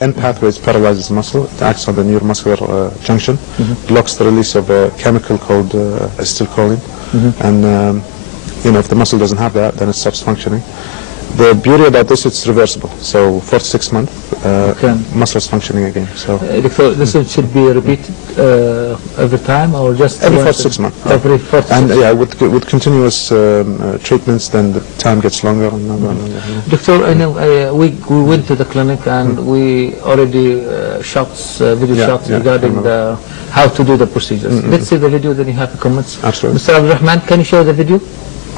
End pathways paralyzes muscle. It acts on the neuromuscular junction, blocks the release of a chemical called acetylcholine, and if the muscle doesn't have that, then it stops functioning. The beauty about this, it's reversible. So 4 to 6 months, muscle is functioning again. So this should be repeated every time, or just every 4 to 6 months. Every 4 to 6 months. And yeah, with continuous treatments, then the time gets longer and longer and longer. Doctor, I know we went to the clinic and we already video shots regarding how to do the procedures. Let's see the video, then you have comments. Absolutely. Mr. Abdurrahman, can you show the video?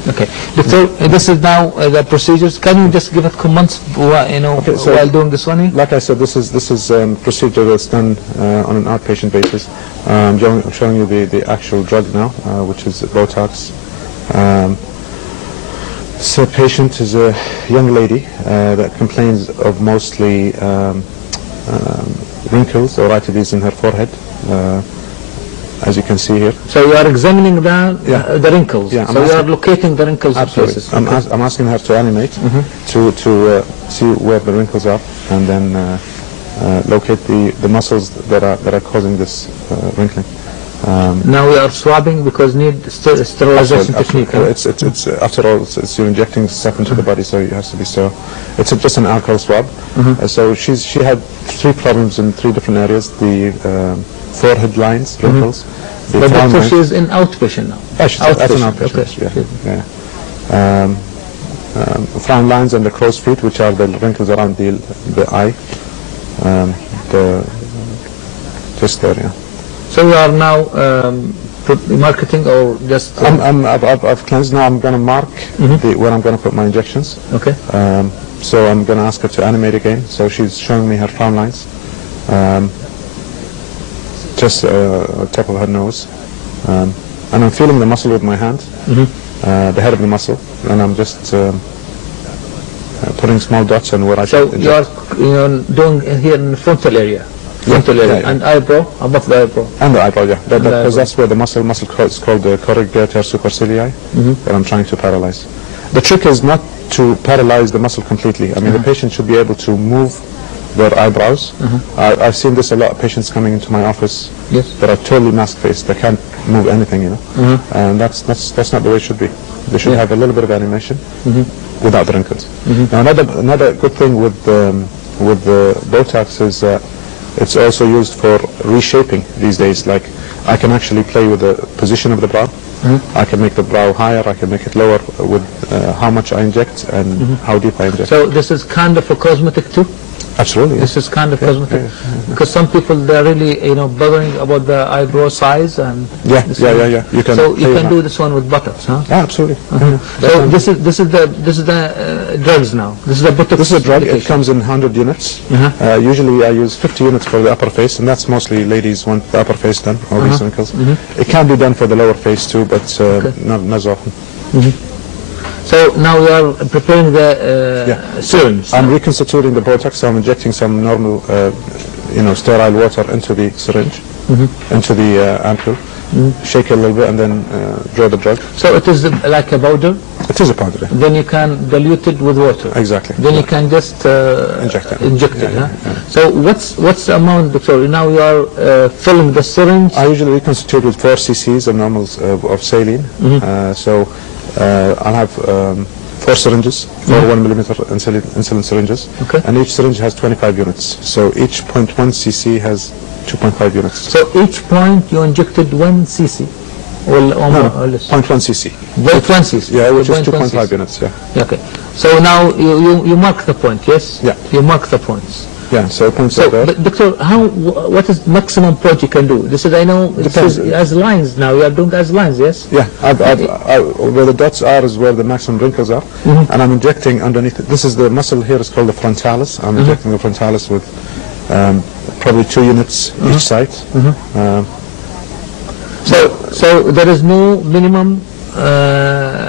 Okay, Doctor, this is now the procedures. Can you just give us comments, while doing this one? Like I said, this is procedure that's done on an outpatient basis. I'm showing you the actual drug now, which is Botox. This patient is a young lady that complains of mostly wrinkles or arteries in her forehead. As you can see here. So you are examining the wrinkles. Yeah, so you are locating the wrinkles. Absolutely. I'm asking her to animate to see where the wrinkles are, and then locate the muscles that are causing this wrinkling. Now we are swabbing because need sterilization technique. It's after all it's you're injecting stuff into the body, so it has to be sterile. It's just an alcohol swab. So she had 3 problems in 3 different areas. The forehead lines, wrinkles. But Doctor, she is in outpatient now. That's an outpatient. Okay. Frown lines and the crow's feet, which are the wrinkles around the eye. Just there, yeah. So you are now marketing or just? I've cleansed now. I'm going to mark where I'm going to put my injections. Okay. So I'm going to ask her to animate again. So she's showing me her frown lines. Just on top of her nose, and I'm feeling the muscle with my hand, the head of the muscle, and I'm just putting small dots on where I should inject. So you're doing here in the frontal area, and eyebrow, above the eyebrow. And the eyebrow, yeah, because that's where the muscle is called the corrugator supercilii, that I'm trying to paralyze. The trick is not to paralyze the muscle completely. I mean, the patient should be able to move their eyebrows. I've seen this a lot of patients coming into my office that are totally mask-faced. They can't move anything, and that's not the way it should be. They should have a little bit of animation without the wrinkles. Now another good thing with the Botox is that it's also used for reshaping these days. Like I can actually play with the position of the brow. I can make the brow higher, I can make it lower with how much I inject and how deep I inject. So this is kind of a cosmetic too? Absolutely. This is kind of cosmetic, because some people they're really bothering about the eyebrow size and yeah. You can do this one with buttocks, huh? Yeah, absolutely. So this is the drugs now. This is the buttocks. This is a drug. It comes in 100 units. Usually I use 50 units for the upper face, and that's mostly ladies want the upper face done, all these wrinkles. It can be done for the lower face too, but not as often. So now we are preparing the syringe. I'm reconstituting the Botox, so I'm injecting some normal, sterile water into the syringe, into the ampoule, shake it a little bit, and then draw the drug. So it is like a powder? It is a powder, yeah. Then you can dilute it with water? Exactly. Then you can just inject it. Yeah. So what's the amount, Doctor? Now you are filling the syringe? I usually reconstitute with 4 cc's of normal of saline. So I'll have 4 syringes, 4 1 millimeter insulin syringes, and each syringe has 25 units. So each 0.1 cc has 2.5 units. So each point you injected 1 cc, or less? 0.1 cc. 0.1 cc. Yeah, which is 2.5 units. Yeah. Okay. So now you mark the point, yes? Yeah. You mark the points. Yeah, so points are there. But Doctor, what is maximum point you can do? This is, I know, this is as lines now. You are doing as lines, yes? Yeah, where the dots are is where the maximum wrinkles are, and I'm injecting underneath it. This is the muscle here is called the frontalis. I'm injecting the frontalis with probably 2 units each side. So there is no minimum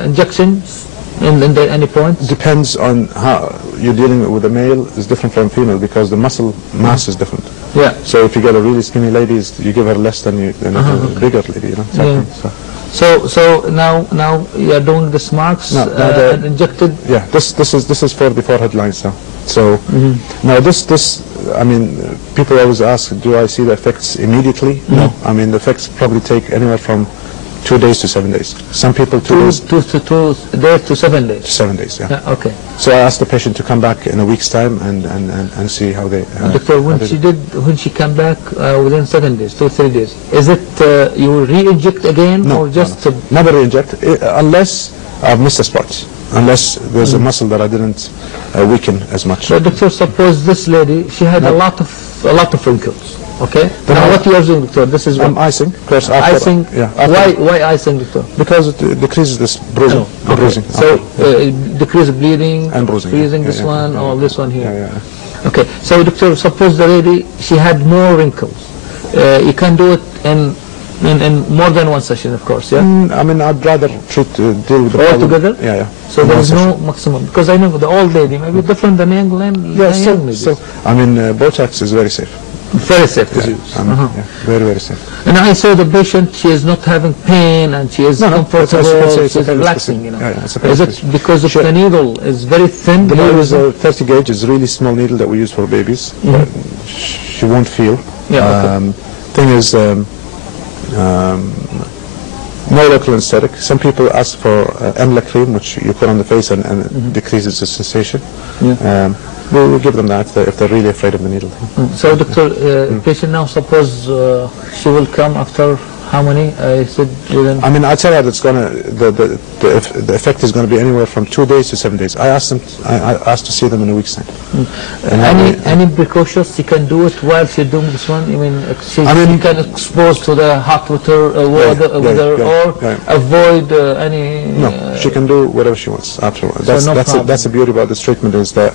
injections in any point? Depends on how you're dealing with a male is different from female, because the muscle mass is different. Yeah. So if you get a really skinny lady, you give her less than a bigger lady, So now you are doing the marks and injected. Yeah. This is for the forehead lines now. So now this I mean, people always ask, do I see the effects immediately? No. I mean, the effects probably take anywhere from 2 days to 7 days. Some people 2 days. 2 days to 7 days. 7 days, yeah. Okay. So I asked the patient to come back in a week's time and see how they. Doctor, when she came back within 7 days, 2-3 days, is it you re-inject again or just? No. Never re-inject unless I've missed a spot. Unless there's a muscle that I didn't weaken as much. So, doctor, suppose this lady, she had a lot of wrinkles. Okay. Now, what you are doing, doctor? This is icing. Icing. Yeah. Why icing, doctor? Because it decreases this bruising. Okay. Bruising. So decrease bleeding and bruising. Freezing this one or this one here. Yeah. Okay. So, doctor, suppose the lady she had more wrinkles. You can do it in more than one session, of course, yeah? I mean, I'd rather deal with the all together? Yeah. So there is no maximum, because I know the old lady may be different than young lady. Yeah, so I mean, Botox is very safe. Very safe to use. Very, very safe. And I saw the patient, she is not having pain and she is comfortable, she's relaxing, you know. Is it because of the needle is very thin? The needle is a 30 gauge, it's a really small needle that we use for babies. She won't feel. Thing is, no local anesthetic. Some people ask for Emla cream, which you put on the face and it decreases the sensation. We'll give them that if they're really afraid of the needle. So, doctor, patient now, suppose she will come after how many? I said within. I mean, I tell her that it's gonna the effect is going to be anywhere from 2 days to 7 days. I asked to see them in a week's time. Any precautions she can do it while she's doing this one? I mean, she can expose to the hot water, or avoid any. No, she can do whatever she wants afterwards. That's the beauty about this treatment is that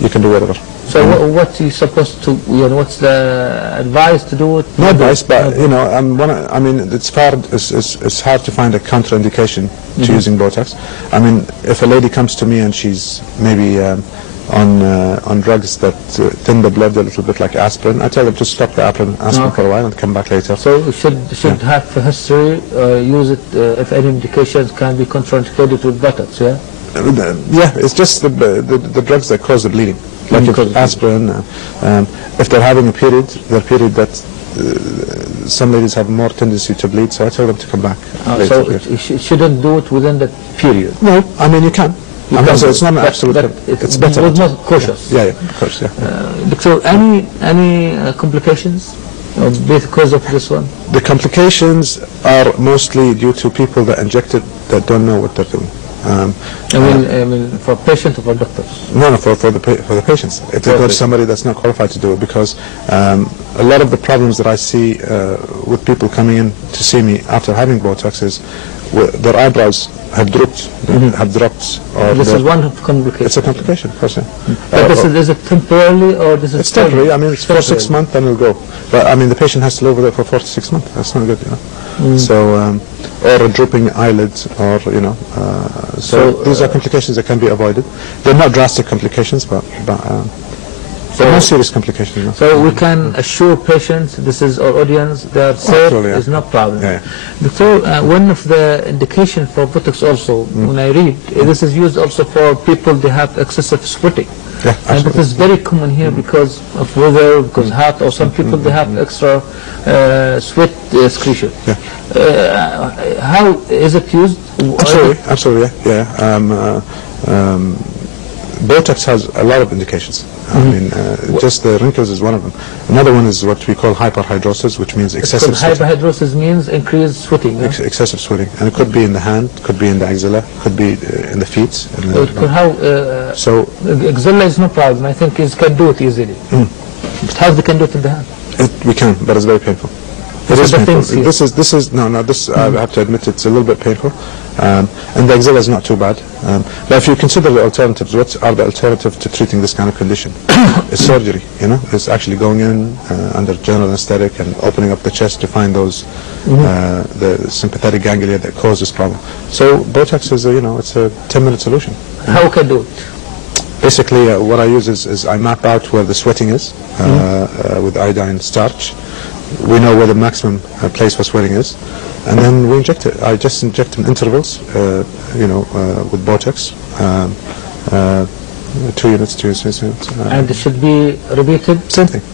you can do whatever. So what you supposed to, what's the advice to do it? No advice, but I mean, it's hard to find a contraindication to using Botox. I mean, if a lady comes to me and she's maybe on drugs that thin the blood a little bit, like aspirin, I tell them to stop the aspirin for a while and come back later. So should have a history, use it if any medications can be contraindicated with Botox, yeah? Yeah, it's just the drugs that cause the bleeding. Like if aspirin, if they're having a period, that some ladies have more tendency to bleed, so I tell them to come back. So you shouldn't do it within that period? No, I mean you can. So it's not an absolute. It's better. It's more cautious. Yeah, of course, yeah. Doctor, any complications because of this one? The complications are mostly due to people that inject it that don't know what they're doing. I mean, for patients or for doctors? No, for the patients. If they go to somebody that's not qualified to do it, because a lot of the problems that I see with people coming in to see me after having Botox is their eyebrows have dropped. This is one of the complications. It's a complication, of course. Yeah. But is it temporarily or this is? It's temporary. I mean, it's for 6 months, then it'll go. But I mean, the patient has to live with it for 4 to 6 months. That's not good, you know. So, or a drooping eyelid, or so these are complications that can be avoided. They're not drastic complications, but no serious complications. You know? So we can assure patients, this is our audience, they are safe, is no problem. Doctor, one of the indications for Botox also, when I read, this is used also for people they have excessive sweating. Yeah, and it is very common here because of weather, because hot, or some people they have extra sweat excretion. How is it used? Absolutely, yeah. Botox has a lot of indications. I mean, just the wrinkles is one of them. Another one is what we call hyperhidrosis, which means excessive sweating. Hyperhidrosis means increased sweating. Excessive sweating, and it could be in the hand, could be in the axilla, could be in the feet. So axilla is no problem. I think it can do it easily. But how they can do it in the hand? We can, but it's very painful. It is painful. This I have to admit it's a little bit painful. And the axilla is not too bad. But if you consider the alternatives, what are the alternatives to treating this kind of condition? It's surgery, It's actually going in under general anesthetic and opening up the chest to find those, the sympathetic ganglia that cause this problem. So Botox is, it's a 10-minute solution. How can you do it? Basically, what I use is I map out where the sweating is with iodine starch. We know where the maximum place for sweating is, and then we inject it. I just inject in intervals, with Botox. 2 units to use. And it should be repeated? Same thing.